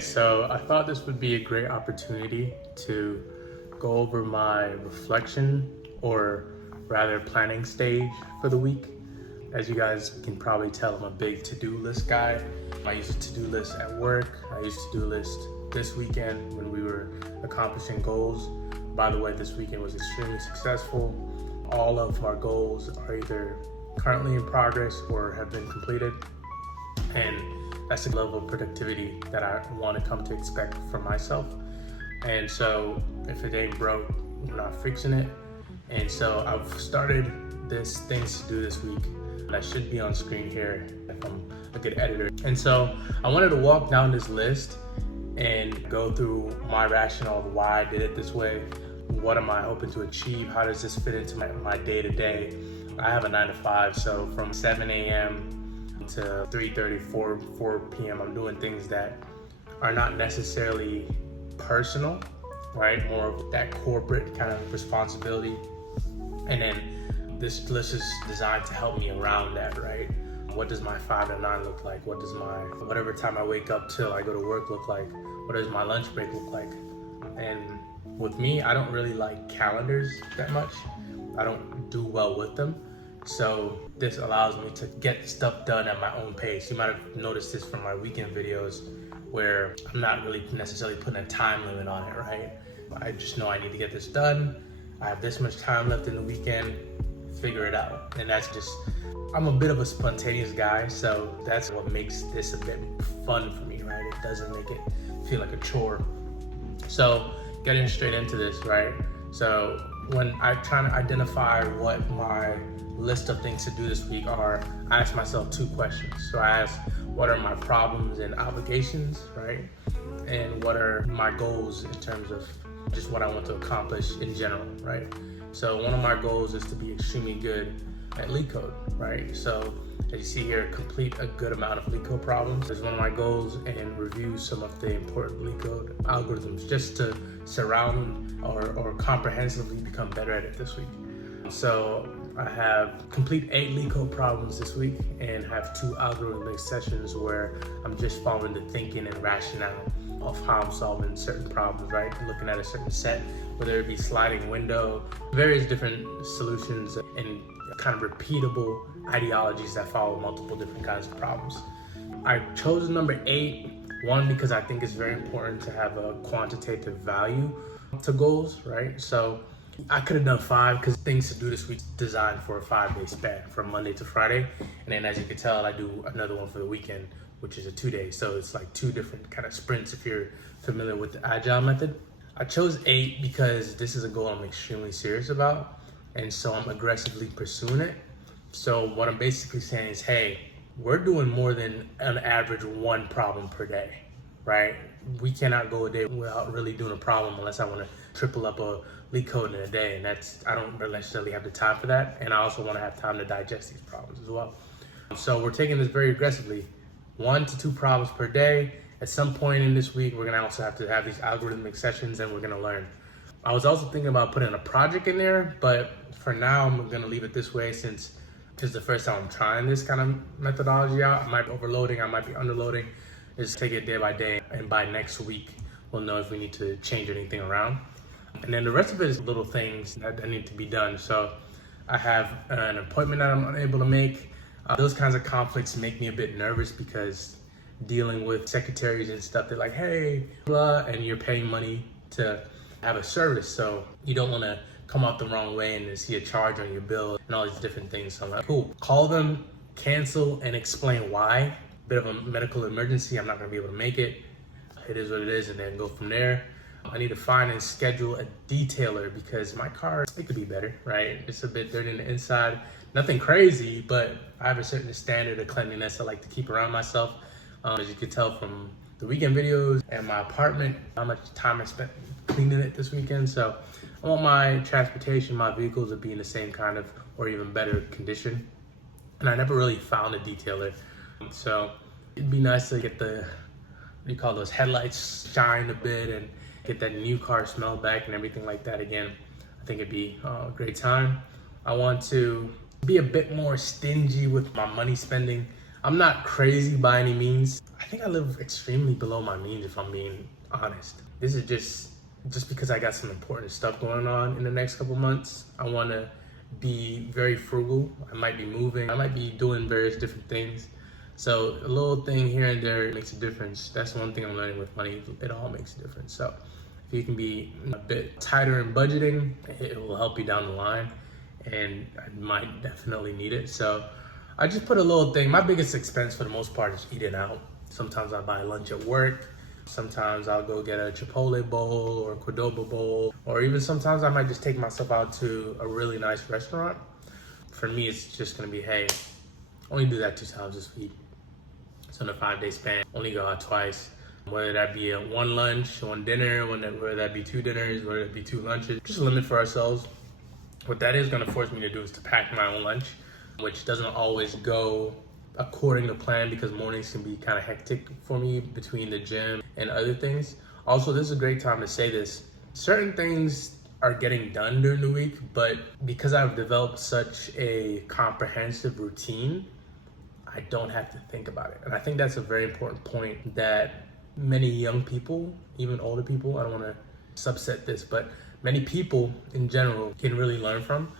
So I thought this would be a great opportunity to go over my reflection, or rather planning stage for the week. As you guys can probably tell, I'm a big to-do list guy. I use a to-do list at work. I use a to-do list this weekend when we were accomplishing goals. By the way, this weekend was extremely successful. All of our goals are either currently in progress or have been completed. And that's the level of productivity that I want to come to expect from myself. And so if it ain't broke, we're not fixing it. And so I've started this things to do this week that should be on screen here if I'm a good editor. And so I wanted to walk down this list and go through my rationale of why I did it this way. What am I hoping to achieve? How does this fit into my day-to-day? I have a 9 to 5, so from 7 a.m. to 3:30, 4 p.m. I'm doing things that are not necessarily personal, right? More of that corporate kind of responsibility. And then this list is designed to help me around that, right? What does my 5 to 9 look like? What does my whatever time I wake up till I go to work look like? What does my lunch break look like? And with me, I don't really like calendars that much. I don't do well with them. So this allows me to get stuff done at my own pace. You might have noticed this from my weekend videos where I'm not really necessarily putting a time limit on it, right? I just know I need to get this done. I have this much time left in the weekend, figure it out. And that's just, I'm a bit of a spontaneous guy, so that's what makes this a bit fun for me, right? It doesn't make it feel like a chore. So getting straight into this, right? So when I try to identify what my list of things to do this week are, I ask myself 2 questions. So I ask, what are my problems and obligations, right? And what are my goals in terms of just what I want to accomplish in general, right? So one of my goals is to be extremely good at LeetCode, right? So as you see here, complete a good amount of LeetCode problems is one of my goals, and review some of the important LeetCode algorithms just to surround or comprehensively become better at it this week. So I have complete 8 LeetCode problems this week and have 2 algorithmic sessions where I'm just following the thinking and rationale of how I'm solving certain problems, right? Looking at a certain set, whether it be sliding window, various different solutions and kind of repeatable ideologies that follow multiple different kinds of problems. I chose number 8, one, because I think it's very important to have a quantitative value to goals, right? So I could have done 5 because things to do this week designed for a 5-day span from Monday to Friday. And then as you can tell, I do another one for the weekend, which is a 2-day. So it's like 2 different kind of sprints if you're familiar with the agile method. I chose 8 because this is a goal I'm extremely serious about. And so I'm aggressively pursuing it. So what I'm basically saying is, hey, we're doing more than an average 1 problem per day, right? We cannot go a day without really doing a problem unless I want to triple up a LeetCode in a day, and I don't necessarily have the time for that. And I also want to have time to digest these problems as well. So we're taking this very aggressively, 1 to 2 problems per day. At some point in this week, we're gonna also have to have these algorithmic sessions, and we're gonna learn. I was also thinking about putting a project in there, but for now, I'm gonna leave it this way since it's the first time I'm trying this kind of methodology out. I might be overloading, I might be underloading. Just take it day by day, and by next week, we'll know if we need to change anything around. And then the rest of it is little things that need to be done. So I have an appointment that I'm unable to make. Those kinds of conflicts make me a bit nervous because dealing with secretaries and stuff, they're like, hey, blah, and you're paying money to have a service. So you don't want to come out the wrong way and see a charge on your bill and all these different things. So I'm like, cool, call them, cancel, and explain why. Bit of a medical emergency, I'm not gonna be able to make it. It is what it is, and then go from there. I need to find and schedule a detailer because my car, it could be better, right? It's a bit dirty on the inside. Nothing crazy, but I have a certain standard of cleanliness I like to keep around myself. As you can tell from the weekend videos and my apartment, how much time I spent cleaning it this weekend. So I want my transportation, my vehicles to be in the same kind of or even better condition. And I never really found a detailer. So it'd be nice to get the, what do you call those, headlights shine a bit and get that new car smell back and everything like that again. I think it'd be a great time. I want to be a bit more stingy with my money spending. I'm not crazy by any means. I think I live extremely below my means, if I'm being honest. This is just because I got some important stuff going on in the next couple months. I want to be very frugal. I might be moving. I might be doing various different things. So a little thing here and there makes a difference. That's one thing I'm learning with money. It all makes a difference. So if you can be a bit tighter in budgeting, it will help you down the line. And I might definitely need it. So I just put a little thing. My biggest expense for the most part is eating out. Sometimes I buy lunch at work. Sometimes I'll go get a Chipotle bowl or a Qdoba bowl, or even sometimes I might just take myself out to a really nice restaurant. For me, it's just gonna be, hey, only do that 2 times this week. So in a 5-day span, only go out twice. Whether that be a 1 lunch, 1 dinner, whether that be 2 dinners, whether that be 2 lunches, just a limit for ourselves. What that is gonna force me to do is to pack my own lunch, which doesn't always go according to plan because mornings can be kind of hectic for me between the gym and other things. Also, this is a great time to say this. Certain things are getting done during the week, but because I've developed such a comprehensive routine, I don't have to think about it. And I think that's a very important point that many young people, even older people, I don't want to subset this, but many people in general can really learn from.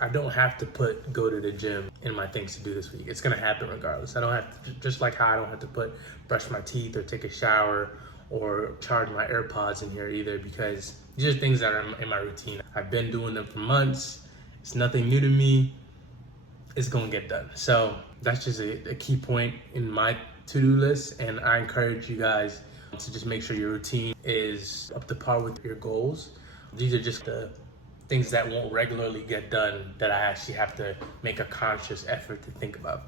I don't have to go to the gym in my things to do this week. It's gonna happen regardless. I don't have to, just like how I don't have to brush my teeth or take a shower or charge my AirPods in here either, because these are things that are in my routine. I've been doing them for months. It's nothing new to me. It's gonna get done. So that's just a key point in my to-do list, and I encourage you guys to just make sure your routine is up to par with your goals. These are just the things that won't regularly get done that I actually have to make a conscious effort to think about.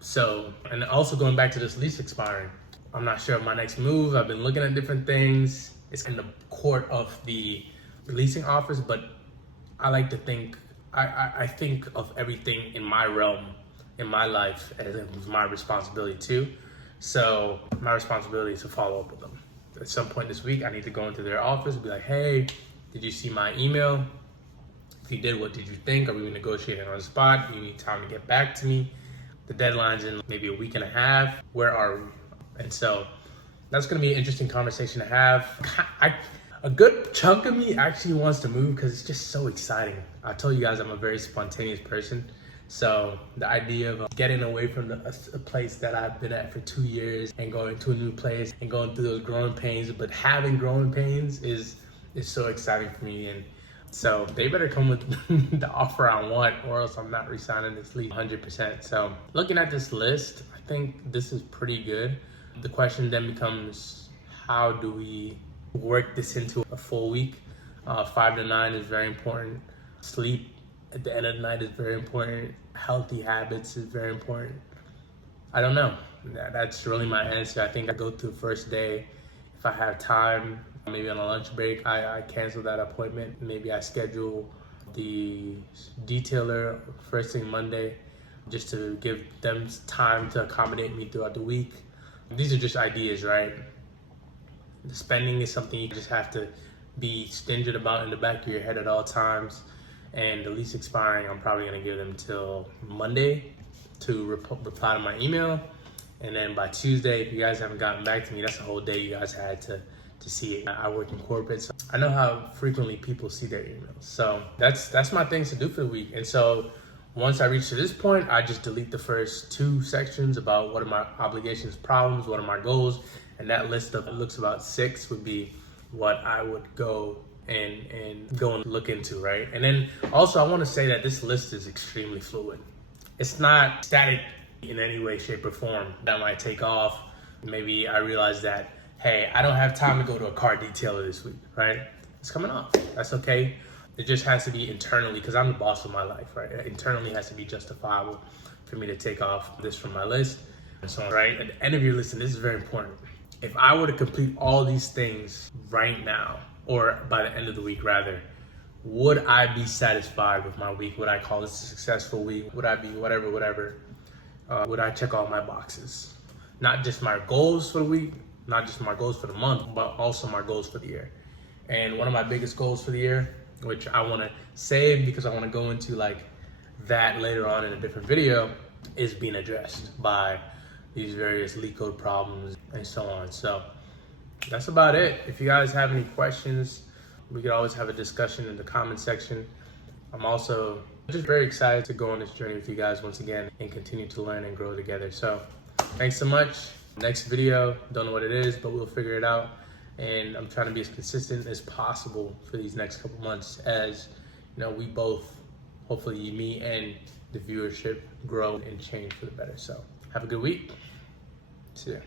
So, and also going back to this lease expiring, I'm not sure of my next move. I've been looking at different things. It's in the court of the leasing office, but I like to think, I think of everything in my realm, in my life, as it was my responsibility too. So my responsibility is to follow up with them. At some point this week, I need to go into their office and be like, hey, did you see my email? If you did, what did you think? Are we negotiating on the spot? Do you need time to get back to me? The deadline's in maybe a week and a half. Where are we? And so that's gonna be an interesting conversation to have. A good chunk of me actually wants to move because it's just so exciting. I told you guys I'm a very spontaneous person. So the idea of getting away from a place that I've been at for 2 years and going to a new place and going through those growing pains, but having growing pains is so exciting for me. And so they better come with the offer I want, or else I'm not re-signing this lease 100%. So looking at this list, I think this is pretty good. The question then becomes, how do we work this into a full week? 5 to 9 is very important. Sleep at the end of the night is very important. Healthy habits is very important. I don't know. That's really my answer. I think I go through the first day. If I have time, maybe on a lunch break, I cancel that appointment. Maybe I schedule the detailer first thing Monday just to give them time to accommodate me throughout the week. These are just ideas, right? The spending is something you just have to be stingy about in the back of your head at all times. And the lease expiring, I'm probably gonna give them till Monday to reply to my email. And then by Tuesday, if you guys haven't gotten back to me, that's a whole day you guys had to see it. I work in corporate, so I know how frequently people see their emails. So that's my things to do for the week. And so once I reach to this point, I just delete the first 2 sections about what are my obligations, problems, what are my goals. And that list of, it looks about 6, would be what I would go and look into, right? And then also I want to say that this list is extremely fluid. It's not static in any way, shape, or form. That might take off. Maybe I realize that, hey, I don't have time to go to a car detailer this week, right? It's coming off. That's okay. It just has to be internally, because I'm the boss of my life, right? It internally has to be justifiable for me to take off this from my list. And so, right, at the end of your list, and this is very important, if I were to complete all these things right now, or by the end of the week rather, would I be satisfied with my week? Would I call this a successful week? Would I be whatever? Would I check all my boxes? Not just my goals for the week, not just my goals for the month, but also my goals for the year. And one of my biggest goals for the year, which I want to save because I want to go into like that later on in a different video, is being addressed by these various leak code problems and so on. So that's about it. If you guys have any questions, we could always have a discussion in the comment section. I'm also just very excited to go on this journey with you guys once again and continue to learn and grow together. So thanks so much. Next video, don't know what it is, but we'll figure it out. And I'm trying to be as consistent as possible for these next couple months as, you know, we both, hopefully me and the viewership, grow and change for the better. So have a good week. See ya.